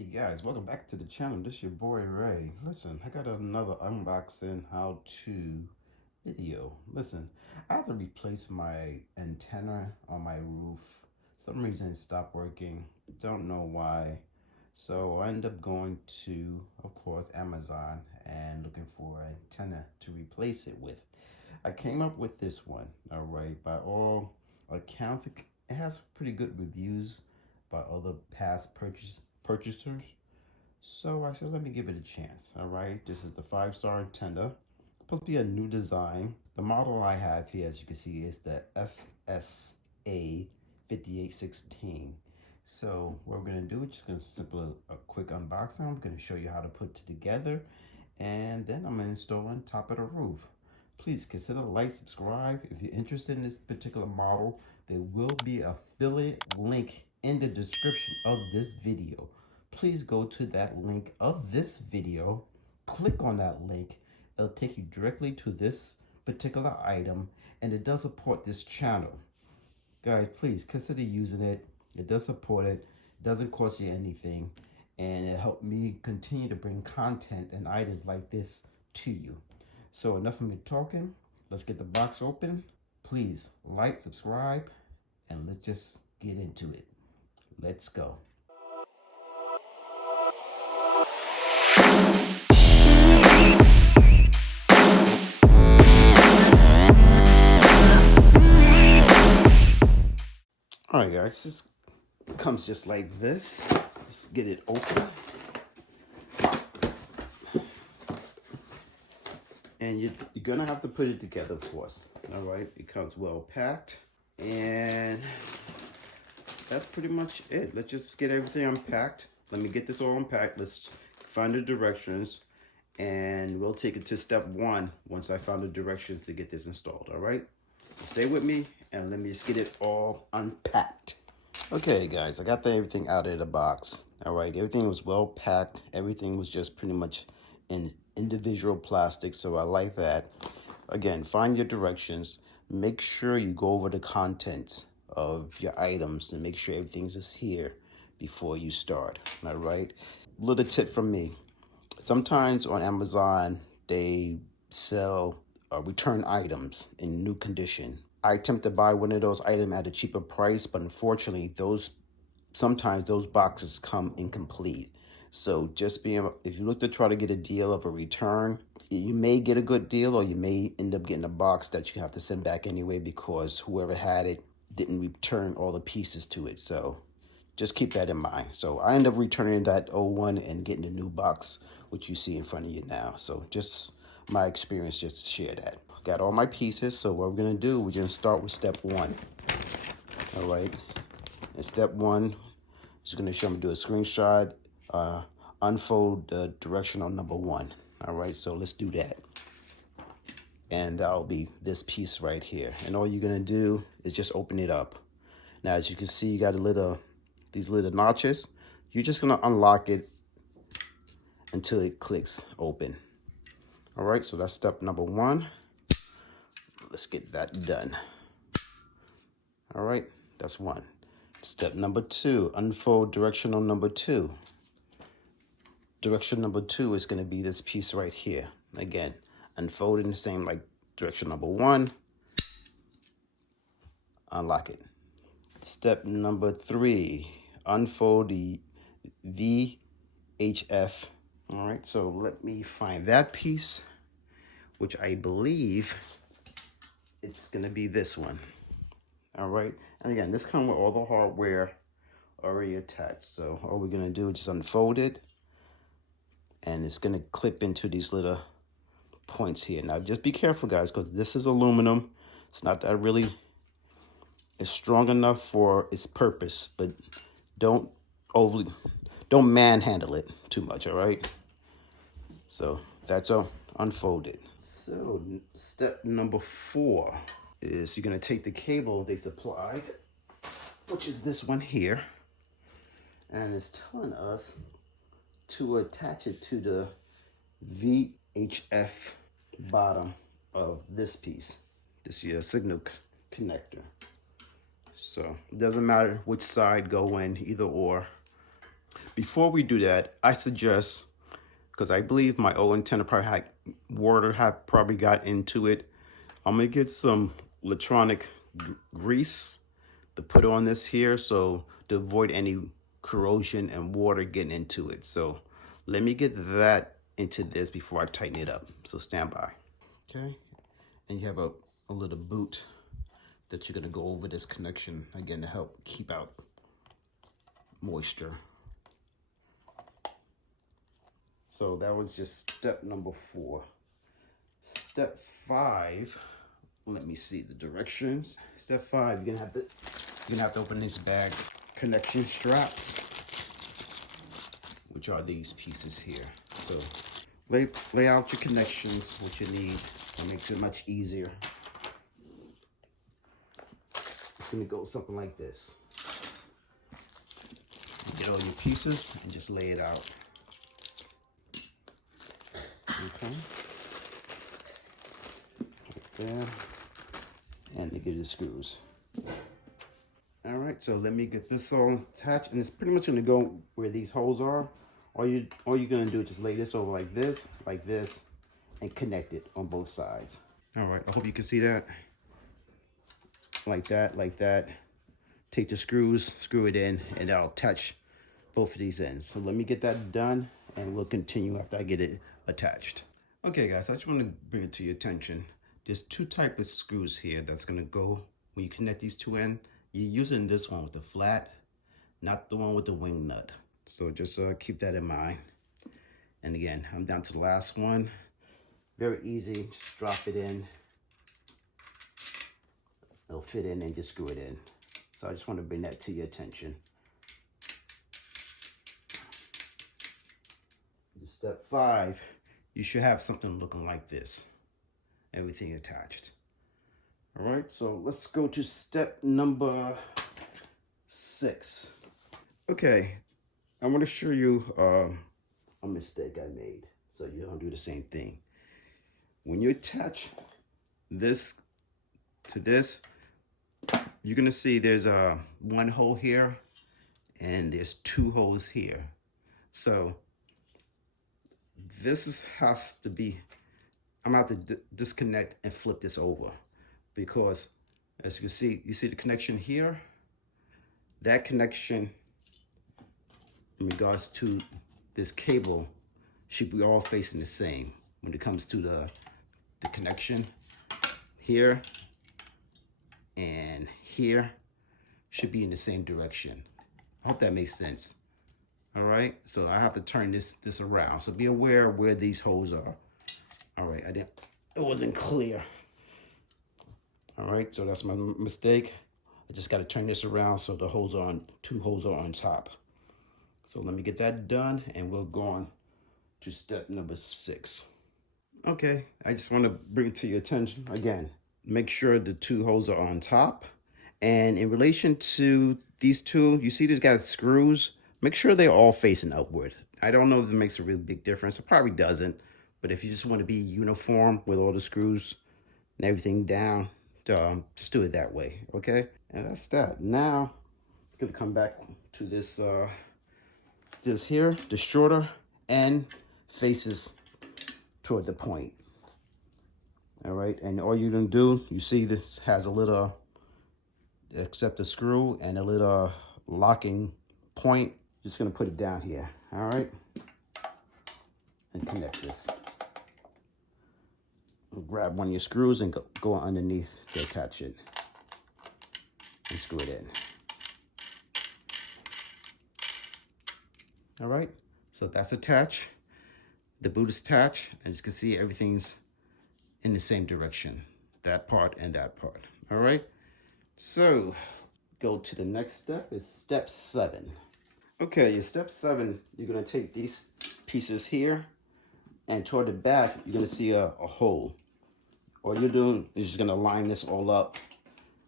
Hey guys, welcome back to the channel. This is your boy Ray. Listen, I got another unboxing how-to video. Listen, I had to replace my antenna on my roof. Some reason it stopped working. Don't know why. So I ended up going to, of course, Amazon and looking for an antenna to replace it with. I came up with this one, all right. By all accounts, it has pretty good reviews by other past purchasers. So I said, let me give it a chance. All right, this is the 5-star antenna. Supposed to be a new design. The model I have here, as you can see, is the FSA 5816. So what we're gonna do, we're just gonna simply a quick unboxing. I'm gonna show you how to put it together, and then I'm gonna install on top of the roof. Please consider like, subscribe. If you're interested in this particular model, there will be an affiliate link in the description of this video. Please go to that link of this video, click on that link. It'll take you directly to this particular item, and it does support this channel. Guys, please consider using it. It does support it. It doesn't cost you anything, and it helped me continue to bring content and items like this to you. So enough of me talking. Let's get the box open. Please like, subscribe, and let's just get into it. Let's go. All right, guys, this comes just like this. Let's get it open. And you're gonna have to put it together, of course. All right, it comes well packed, and that's pretty much it. Let's just get everything unpacked. Let me get this all unpacked. Let's find the directions, and we'll take it to step 1 once I found the directions to get this installed. All right, so stay with me and let me just get it all unpacked. Okay, guys, I got everything out of the box. All right, everything was well packed. Everything was just pretty much in individual plastic, so I like that. Again, find your directions. Make sure you go over the contents of your items and make sure everything's just here before you start. All right, little tip from me. Sometimes on Amazon, they sell return items in new condition. I attempt to buy one of those items at a cheaper price, but unfortunately, sometimes those boxes come incomplete. So just if you look to try to get a deal of a return, you may get a good deal, or you may end up getting a box that you have to send back anyway because whoever had it didn't return all the pieces to it. So just keep that in mind. So I end up returning that old one and getting a new box, which you see in front of you now. So just my experience, just to share that. Got all my pieces. So what we're gonna do, we're gonna start with step 1. All right. And step 1 is gonna show me do a screenshot, unfold the directional number 1. All right. So let's do that. And that'll be this piece right here. And all you're gonna do is just open it up. Now, as you can see, you got these little notches. You're just gonna unlock it until it clicks open. All right, so that's step number 1. Let's get that done. All right, that's 1. Step number 2, unfold directional number 2. Direction number 2 is gonna be this piece right here. Again, unfold in the same like direction number 1. Unlock it. Step number 3, unfold the VHF. All right, so let me find that piece, which I believe it's gonna be this one. All right, and again, this comes with all the hardware already attached. So all we're gonna do is just unfold it, and it's gonna clip into these little points here. Now just be careful, guys, because this is aluminum. It's not that really, it's strong enough for its purpose, but don't manhandle it too much. All right, so that's all unfolded. So step number 4 is you're gonna take the cable they supplied, which is this one here, and it's telling us to attach it to the VHF bottom of this piece, this here signal connector. So it doesn't matter which side go in, either or. Before we do that, I suggest, because I believe my old antenna probably had water had probably got into it, I'm gonna get some electronic grease to put on this here, so to avoid any corrosion and water getting into it. So let me get that into this before I tighten it up. So stand by. Okay, and you have a little boot that you're gonna go over this connection again to help keep out moisture. So that was just step number 4. Step 5, let me see the directions. Step 5, you're gonna have to open these bags. Connection straps, which are these pieces here. So lay out your connections, what you need. It makes it much easier. It's gonna go something like this. Get all your pieces and just lay it out. Okay. Right there. And they get the screws. All right, so let me get this all attached, and it's pretty much gonna go where these holes are. All you're gonna do is just lay this over like this, and connect it on both sides. All right, I hope you can see that. Like that. Take the screws, screw it in, and I'll attach both of these ends. So let me get that done, and we'll continue after I get it attached. Okay, guys, I just want to bring it to your attention. There's 2 types of screws here that's gonna go when you connect these 2 ends. You're using this one with the flat, not the one with the wing nut. So just keep that in mind. And again, I'm down to the last one. Very easy, just drop it in. It'll fit in and just screw it in. So I just want to bring that to your attention. Step 5, you should have something looking like this. Everything attached. All right, so let's go to step number 6. Okay, I want to show you a mistake I made so you don't do the same thing. When you attach this to this, you're gonna see there's one hole here and there's 2 holes here. So this has to be, I'm about to disconnect and flip this over, because as you can see, the connection here, that connection in regards to this cable should be all facing the same when it comes to the connection here and here should be in the same direction. I hope that makes sense. All right, so I have to turn this around. So be aware of where these holes are. All right, it wasn't clear. All right, so that's my mistake. I just got to turn this around so the holes are on, 2 holes are on top. So let me get that done, and we'll go on to step number 6. Okay, I just want to bring it to your attention again. Make sure the 2 holes are on top. And in relation to these 2, you see these got screws. Make sure they're all facing upward. I don't know if it makes a really big difference. It probably doesn't. But if you just want to be uniform with all the screws and everything down, just do it that way, okay? And that's that. Now, I'm gonna come back to this this here, the shorter end faces toward the point. All right, and all you're gonna do, you see this has a little accept a screw and a little locking point. Just gonna put it down here, all right? And connect this. Grab one of your screws and go underneath to attach it. And screw it in. All right, so that's attached. The boot is attached. As you can see, everything's in the same direction. That part and that part, all right? So, go to the next step, is step 7. Okay, your step 7, you're gonna take these pieces here, and toward the back, you're gonna see a hole. All you're doing is just gonna line this all up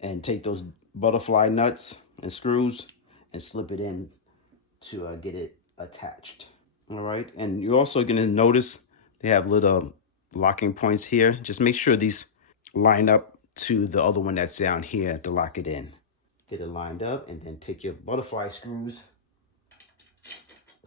and take those butterfly nuts and screws and slip it in to get it attached. All right, and you're also gonna notice they have little locking points here. Just make sure these line up to the other one that's down here to lock it in. Get it lined up, and then take your butterfly screws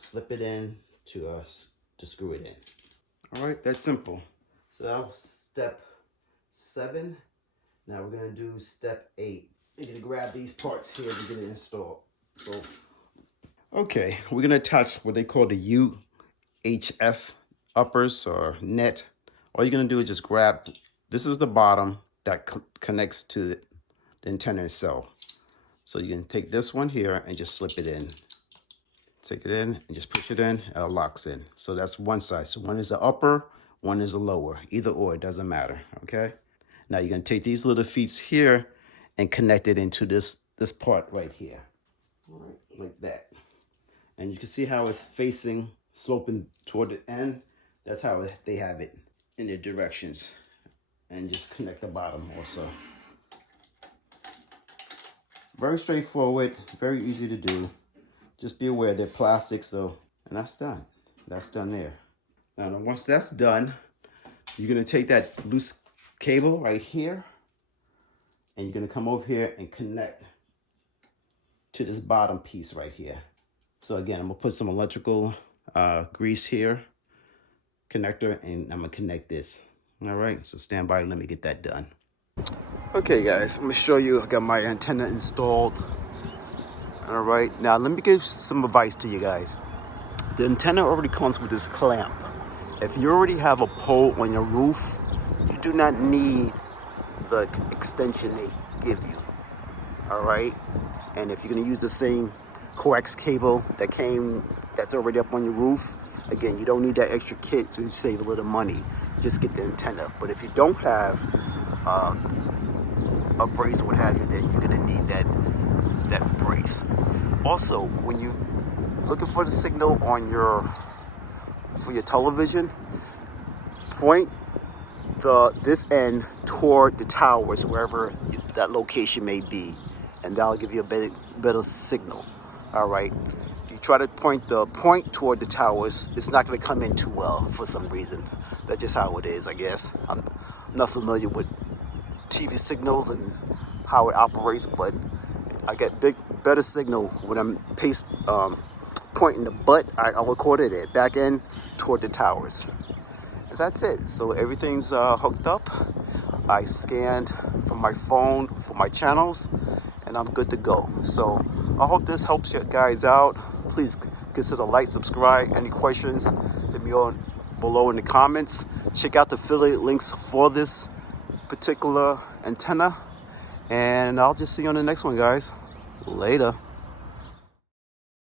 slip it in to screw it in. All right, that's simple. So step 7. Now we're gonna do step 8. You're gonna grab these parts here to get it installed. So, okay, we're gonna attach what they call the UHF uppers or net. All you're gonna do is just grab, this is the bottom that connects to the antenna itself. So you can take this one here and just slip it in. Take it in and just push it in, and it locks in. So that's one side. So one is the upper, one is the lower. Either or, it doesn't matter, okay? Now you're gonna take these little feet here and connect it into this part right here. All right, like that. And you can see how it's facing, sloping toward the end. That's how they have it in their directions. And just connect the bottom also. Very straightforward, very easy to do. Just be aware they're plastics though, and that's done. That's done there. Now once that's done, you're gonna take that loose cable right here, and you're gonna come over here and connect to this bottom piece right here. So again, I'm gonna put some electrical grease here, connector, and I'm gonna connect this. All right, so stand by, let me get that done. Okay guys, I'm gonna show you, I got my antenna installed. All right, now let me give some advice to you guys. The antenna already comes with this clamp. If you already have a pole on your roof, you do not need the extension they give you. All right, and if you're gonna use the same coax cable that's already up on your roof, again, you don't need that extra kit, so you save a little money. Just get the antenna. But if you don't have a brace or what have you, then you're gonna need that brace. Also, when you looking for the signal on your television, point this end toward the towers, wherever that location may be, and that'll give you a better signal. All right, you try to point toward the towers, it's not going to come in too well for some reason. That's just how it is, I guess. I'm not familiar with TV signals and how it operates, but I get better signal when I'm pointing the butt. I recorded it back end toward the towers. And that's it. So everything's hooked up. I scanned from my phone for my channels, and I'm good to go. So I hope this helps you guys out. Please consider like, subscribe. Any questions, hit me on below in the comments. Check out the affiliate links for this particular antenna, and I'll just see you on the next one, guys. Later.